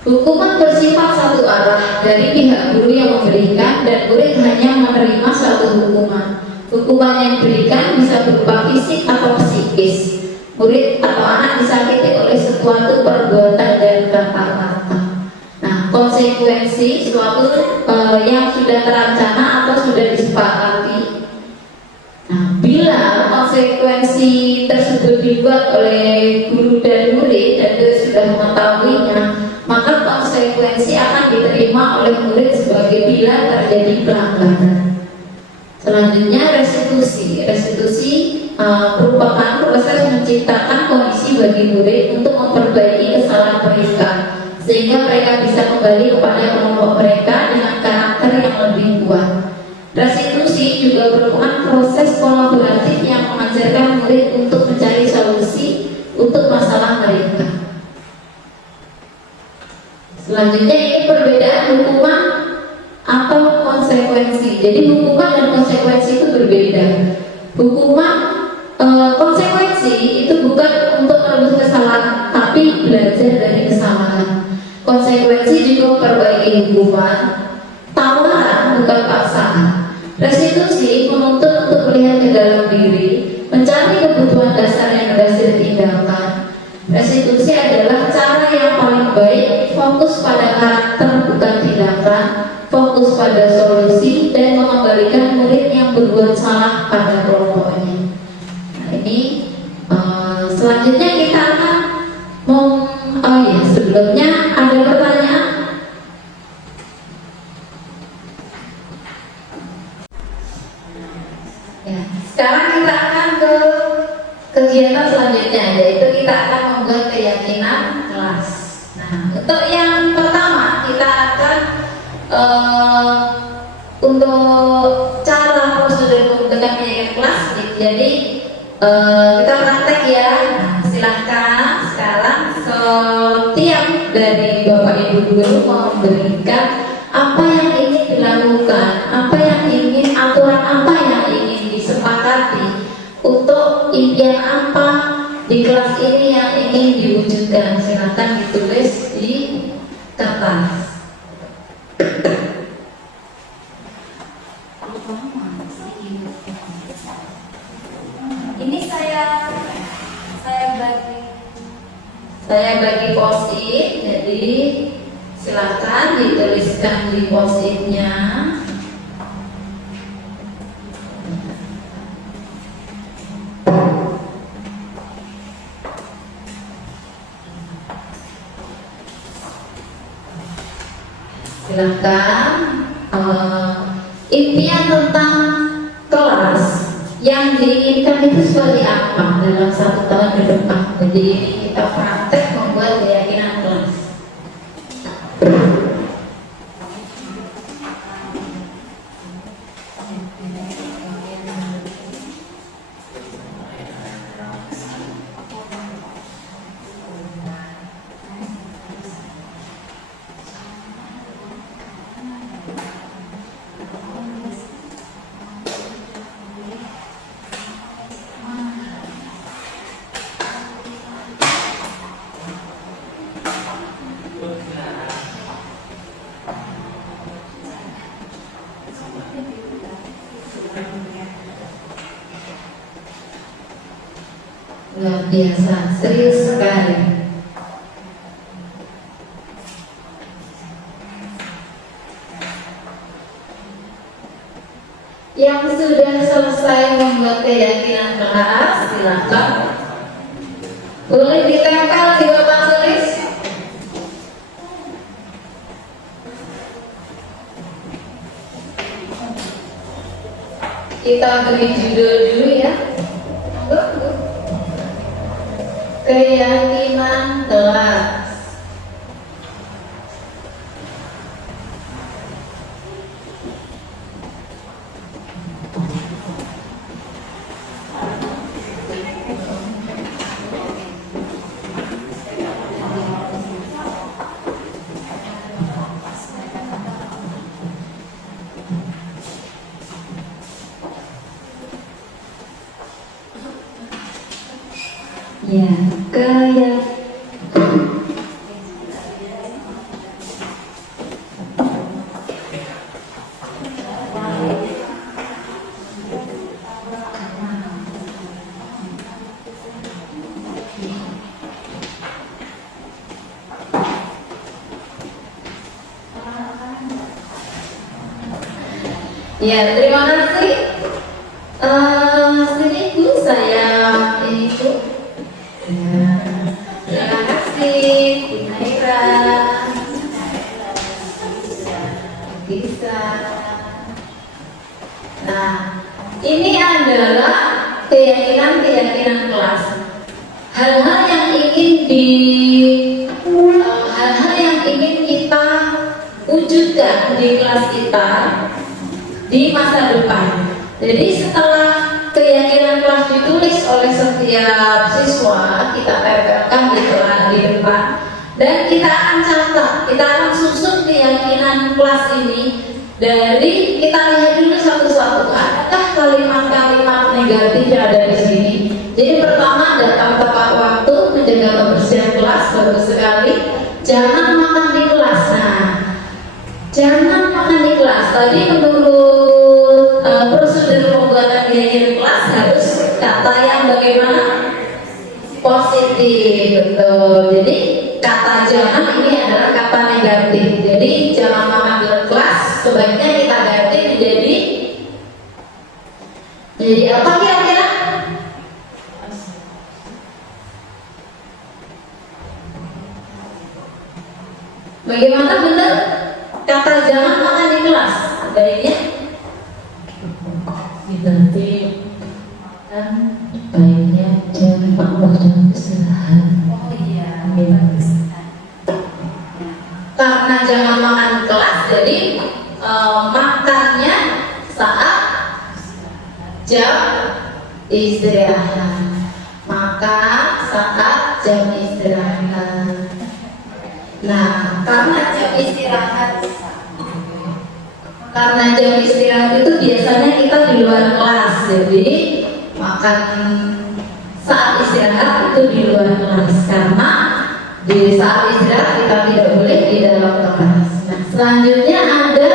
hukuman bersifat satu arah dari pihak guru yang memberikan dan murid hanya menerima satu hukuman. Hukuman yang diberikan bisa berupa fisik atau psikis. Murid atau anak disakiti oleh suatu perbuatan dan kata-kata. Nah, konsekuensi suatu yang sudah terancana atau sudah disepakati. Nah, bila konsekuensi tersebut dibuat oleh guru dan murid dan itu sudah mengetahuinya, maka konsekuensi akan diterima oleh murid sebagai bila terjadi pelanggaran. Selanjutnya restitusi. Restitusi merupakan proses menciptakan kondisi bagi murid untuk memperbaiki kesalahan mereka sehingga mereka bisa kembali kepada kelompok mereka dengan karakter yang lebih kuat. Restitusi juga merupakan proses kolaboratif yang mengajarkan murid untuk mencari solusi untuk masalah mereka. Selanjutnya ini perbedaan hukuman atau konsekuensi konsekuensi. Jadi hukuman dan konsekuensi itu berbeda. Hukuman konsekuensi itu bukan untuk menebus kesalahan, tapi belajar dari kesalahan. Konsekuensi juga memperbaiki hukuman. Tawaran bukan paksaan. Restitusi menuntut untuk melihat ke dalam diri, mencari kebutuhan dasar yang mendasari tindakan. Restitusi adalah cara yang paling baik, fokus pada karakter bukan tindakan, fokus pada solusi, dan mengembalikan murid yang berbuat salah pada kelompoknya. Nah ini selanjutnya kita akan sebelumnya ada pertanyaan. Ya, sekarang kita akan ke kegiatan selanjutnya, yaitu kita akan membuat keyakinan kelas. Nah, untuk yang pertama kita akan untuk cara prosedur pembentukan keyakinan kelas. Jadi kita praktek ya. Nah, silahkan sekarang setiap dari Bapak Ibu guru memberikan apa yang ingin dilakukan, apa yang ingin, aturan apa yang ingin disepakati, untuk impian apa di kelas ini yang ingin diwujudkan. Silahkan ditulis di kertas. Ini saya bagi post-it, jadi silakan dituliskan di post-itnya. Silakan impian tentang kelas yang diinginkan itu seperti apa dalam 1 tahun ke depan. Jadi kita praktek membuat keyakinan kelas. Luar biasa, serius sekali. Yang sudah selesai membuat keyakinan kelas, silakan boleh ditempel di papan tulis. Kita beri judul dulu ya. Keyakinan kelas. Ya, ya, terima kasih. Sini Bu, saya ini Bu. Ya, terima kasih Bu Naira. Bisa. Nah, ini adalah keyakinan kelas. Hal-hal yang ingin kita wujudkan di kelas kita di masa depan. Jadi setelah keyakinan kelas ditulis oleh setiap siswa, kita tempelkan di depan dan kita akan catat, kita akan susun keyakinan kelas ini Dari kita lihat dulu satu-satu, adakah kalimat-kalimat negatif yang ada di sini? Jadi pertama, datang tepat waktu, menjaga kebersihan kelas, bagus sekali. Jangan makan di kelas. Nah, jangan makan di kelas. Tadi menurut prosedur pembuatan nilai kelas harus kata yang bagaimana? Positif, betul. Jadi kata jangan ini adalah kata negatif. Jadi jangan makan di kelas, sebaiknya kita ganti menjadi apa kira-kira? Bagaimana benar? Kata jangan makan di kelas, baiknya Diganti makan baiknya jangan Allah dan kesalahan. Oh iya, bagus. karena jangan makan di kelas, jadi makannya saat jam istirahat. Makan saat jam istirahat. Nah, karena jam istirahat itu biasanya kita di luar kelas, jadi makan saat istirahat itu di luar kelas, karena di saat istirahat kita tidak boleh di dalam kelas. Nah, selanjutnya ada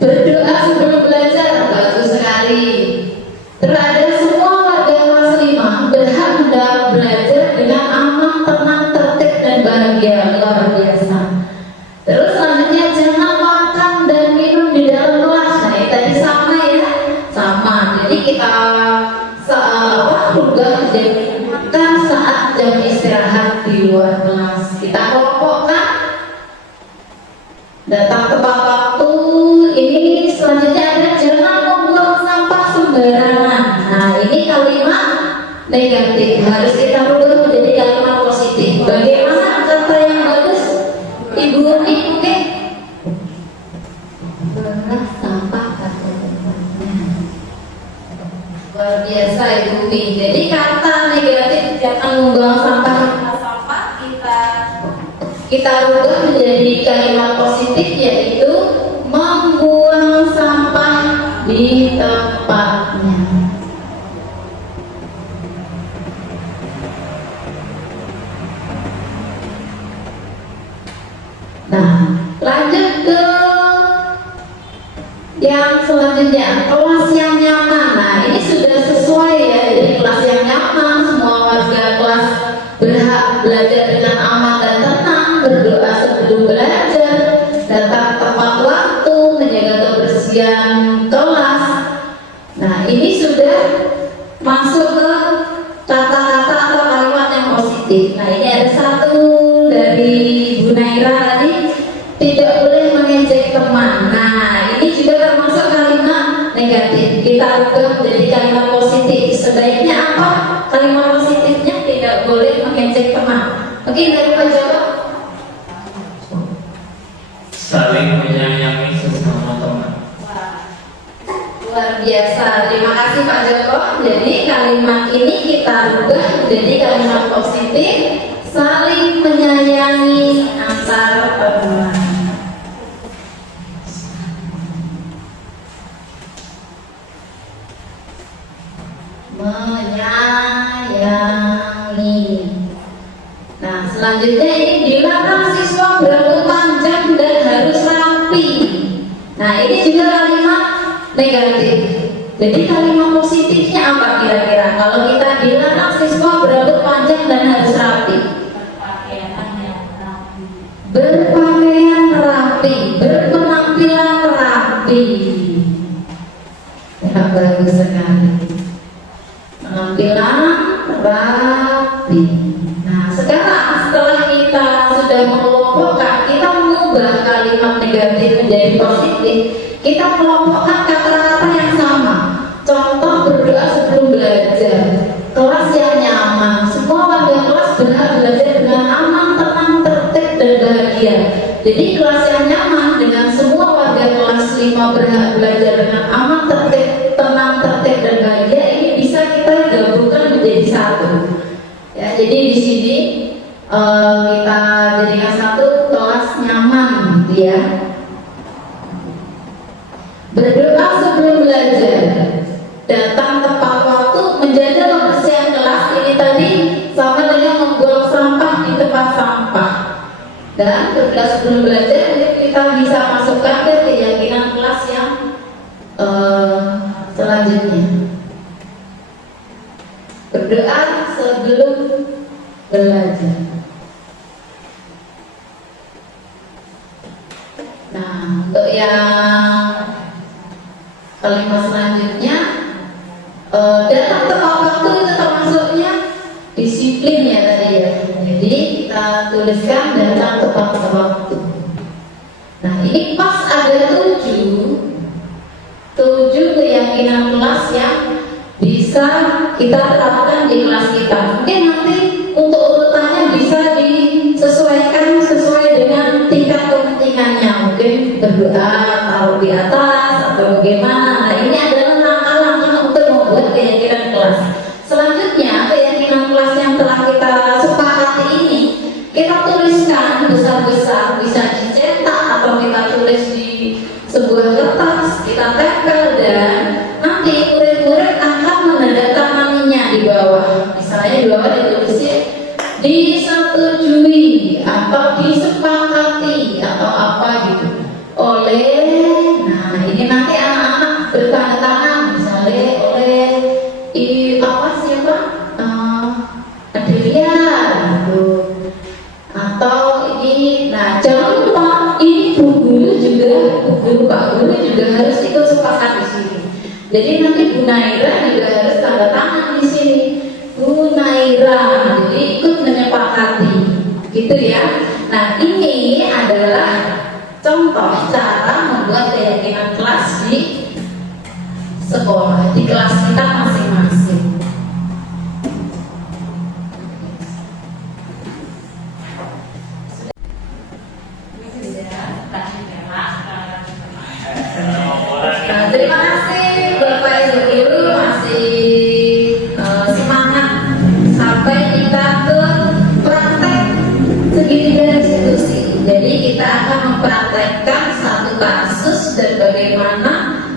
berdoa sebelum belajar, bagus sekali. Terhadap semua warga kelas 5 berhak belajar dengan aman, tenang, tertib dan bahagia, luar biasa. Terus selanjutnya jangan makan dan minum di dalam kelas. Nah, ini tadi sama ya, sama. Jadi kita juga jadi makan saat jam istirahat di luar kelas. Kita kelompokkan, datang tepat waktu. Ini selanjutnya ada jangan membuang sampah sembarangan. Nah, ini kalimat negatif, harus kita rubah menjadi kalimat positif. Bagaimana kata yang bagus? Ibu Umi, oke? Buanglah sampah pada tempatnya. Luar biasa Ibu Umi. Jadi kata negatif jangan membuang sampah kita rubah menjadi kalimat positif, yaitu membuang sampah di tempatnya. Nah, lanjut ke yang selanjutnya, kelas yang nyaman. Nah, ini sudah sesuai ya, jadi kelas yang nyaman, semua warga kelas berhak belajar dengan aman dan tenang, berdoa sebelum belajar, datang tepat waktu, menjaga kebersihan kelas. Nah, ini sudah masuk ke kata-kata atau kalimat yang positif. Nah, ini ada satu dari Bu Naira tadi, tidak boleh mengejek teman. Nah, ini juga termasuk kalimat negatif. Kita ubah menjadi kalimat positif. Sebaiknya apa? Kalimat positifnya tidak boleh mengejek teman. Oke, dari Pak Joko. Saling menyayangi sesama teman. Luar biasa. Terima kasih Pak Joko. Jadi kalimat ini kita ubah menjadi kalimat positif. Saling menyayangi antar teman. Menyayangi. Nah, selanjutnya ini dilarang siswa berambut panjang dan harus rapi. Nah, ini juga kalimat negatif. Jadi kalimat positifnya apa kira-kira? Kalau kita dilarang siswa berambut panjang dan harus rapi. Berpakaian rapi, berpenampilan rapi. Ya, bagus sekali. Penampilan rapi. Nah, sekarang setelah kita sudah mengelompokkan, kita mengubah kalimat negatif menjadi positif. Kita kelompokkan kata-kata yang sama. Contoh berdoa sebelum belajar, kelas yang nyaman, semua warga kelas berhak belajar dengan aman, tenang, tertib dan bahagia. Jadi kelas yang nyaman dengan semua warga kelas 5 berhak belajar dengan aman, tertib, tenang, tertib dan bahagia. Ini bisa kita gabungkan menjadi satu. Ya, jadi di sini kita jadikan satu kelas nyaman, gitu ya. datang tepat waktu, menjaga kebersihan kelas. Ini tadi sama dengan membuang sampah di tempat sampah. Dan sebelum belajar kita bisa masukkan ke keyakinan kelas yang selanjutnya. Berdoa sebelum belajar. Nah, untuk yang kalimat selanjutnya, datang tepat waktu itu termasuknya disiplin ya tadi ya. Jadi kita tuliskan datang tepat waktu. Nah, ini pas ada 7 keyakinan kelas yang bisa kita terapkan di kelas kita. Mungkin nanti untuk urutannya bisa disesuaikan sesuai dengan tingkat kepentingannya. Mungkin berdoa taruh di atas atau bagaimana. Nah, ini adalah langkah-langkah untuk membuat keyakinan kelas. Selanjutnya, keyakinan kelas yang telah kita sepakati ini kita tuliskan besar-besar, bisa dicetak atau kita tulis di sebuah kertas, kita tempel, dan nanti murid-murid akan menandatanganinya di bawah. Misalnya di bawah ditulisnya disetujui atau disepakati atau apa gitu oleh, nah ini nanti anak-anak bertanda tangan, misalnya oleh siapa Adelia gitu, atau ini. Nah, jangan lupa ini Bu Guru Pak Guru juga harus ikut sepakat di sini. Jadi nanti Bu Naira juga harus tanda tangan di sini. Bu Naira, jadi ikut menyepakati, gitu ya. Nah, ini adalah contoh cara membuat keyakinan kelas di sekolah, di kelas kita masing-masing. Nah, terima kasih Bapak Ibu Guru masih semangat sampai kita ke praktek segitiga restitusi. Jadi kita akan mempraktekkan satu kasus dan bagaimana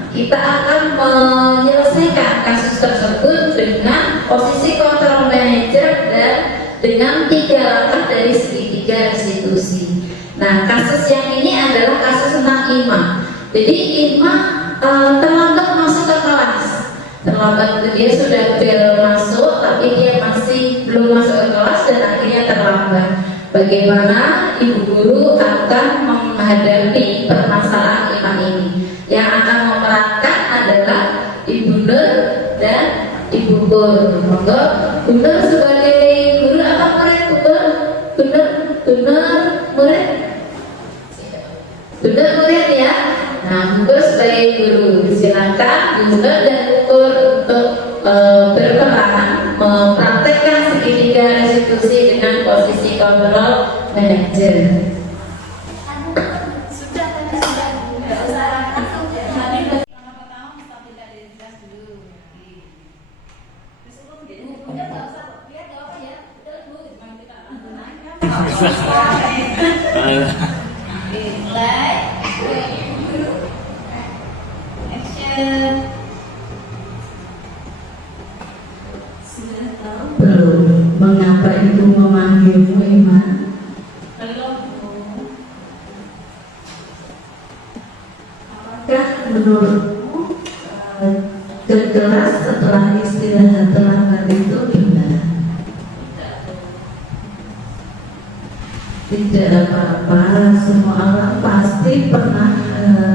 kita akan menyelesaikan kasus tersebut dengan posisi control manager dan dengan 3 langkah dari segitiga restitusi. Nah, kasus yang ini adalah kasus tentang Ima. Jadi Ima terlambat masuk ke kelas. Terlambat itu dia sudah bel masuk, tapi dia masih belum masuk ke kelas dan akhirnya terlambat. Bagaimana ibu guru akan menghadapi permasalahan Ima ini? Yang akan memerankan adalah Ibu Nur dan Ibu Pur. Monggo Bu Nur sebagai guru atau murid? Bu Nur murid? Bu Nur murid ya. Nah, Bu Nur sebagai guru, silakan Bu Nur dan Bu Pur untuk berperan mempraktekkan segitiga restitusi dengan posisi kontrol manajer. Belum. Mengapa ibu memanggilmu Ima? Apakah menurutmu ke kelas setelah istirahat terlambat itu benar? Tidak apa-apa, semua orang pasti pernah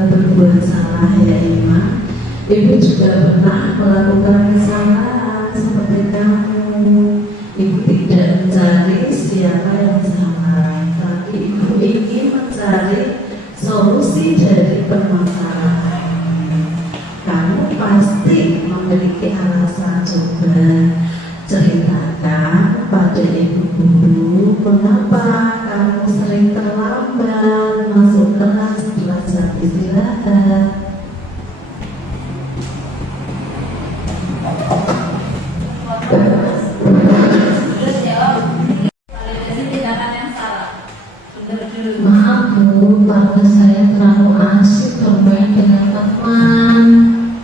berbuat salah ya Ima. Ibu juga pernah melakukan kesalahan seperti kamu. Ibu tidak mencari siapa yang salah, tapi ibu ingin mencari solusi dari permasalahan. Kamu pasti memiliki alasan. Coba ceritakan pada ibu guru mengapa kamu sering terlambat masuk kelas setelah jam istirahat. Maaf Bu, karena saya terlalu asik bermain dengan teman.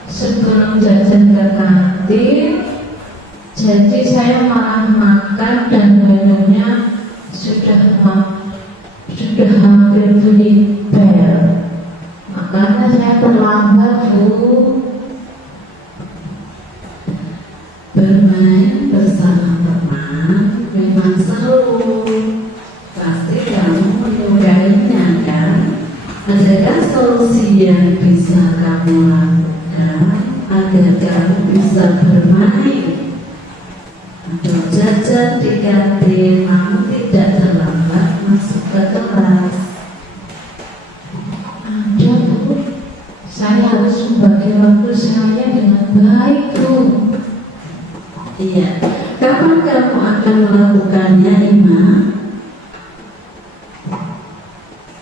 Syukur pulang jajan ke kantin, jadi saya malah makan dan minumnya sudah hampir beli bel. Makanya saya terlambat, Bu. Bermain bersama teman memang seru. Pasti kamu menyukainya kan? Adakah solusi yang bisa kamu lakukan agar kamu bisa bermain atau jajan di kantin namun tidak terlambat masuk ke kelas? Ada, Bu. Saya harus membagi waktu saya dengan baik, Bu. Iya. Kapan kamu akan melakukannya, Ima?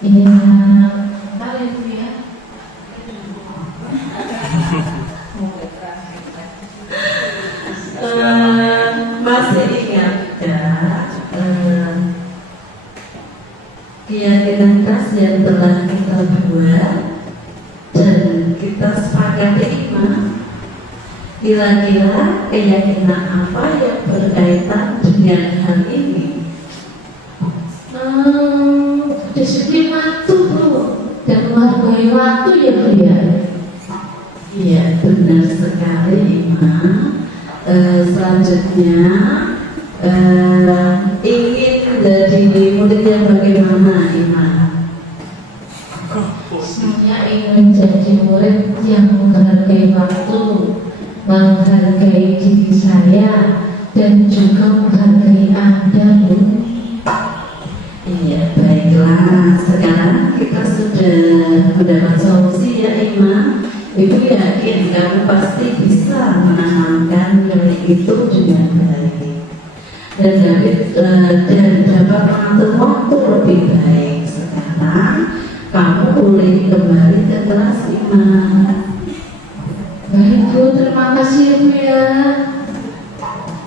Iya. Masih ingat keyakinan keras yang telah kita buat dan kita sepakati, Ima? Kira-kira keyakinan apa yang berkaitan dengan hal ini? Disiplin waktu, Bu, dan menghargai waktu ya, Bu ya. Iya, benar sekali, Ima. Selanjutnya ingin menjadi murid yang bagaimana, Ima? Saya ingin menjadi murid yang menghargai waktu, menghargai diri saya, dan juga menghargai Anda, Bu. Iya, baiklah. Sekarang kita sudah mendapat solusi ya, Ima. Ibu yakin kamu pasti bisa menanamkan nilai itu dengan baik dan dapat mengatur waktu lebih baik. Sekarang kamu boleh kembali ke kelas, Ima. Baik, Bu, terima kasih, Bu ya.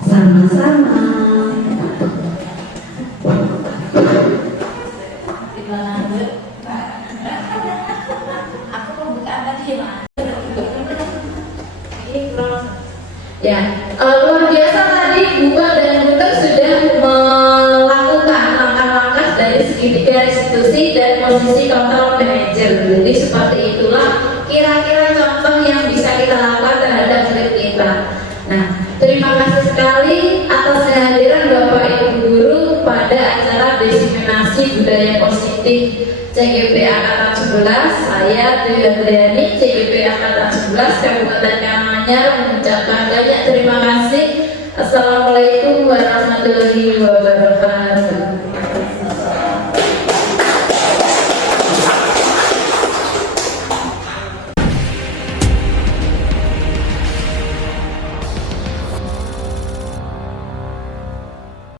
Sama-sama. Gimana, Bu? Aku mau buka apa sih, Mak? Ya, luar biasa tadi Buka dan Buka sudah melakukan langkah-langkah dari institusi dan posisi control manager. Jadi seperti itulah kira-kira contoh yang bisa kita lakukan terhadap murid kita. Nah, terima kasih sekali atas kehadiran Bapak Ibu Guru pada acara diseminasi budaya positif CGP Angkatan 11. Saya Dewi Andriani, CGP Angkatan 11 Kabupaten Karanganyar, mengucapkan banyak terima kasih. Assalamualaikum warahmatullahi wabarakatuh.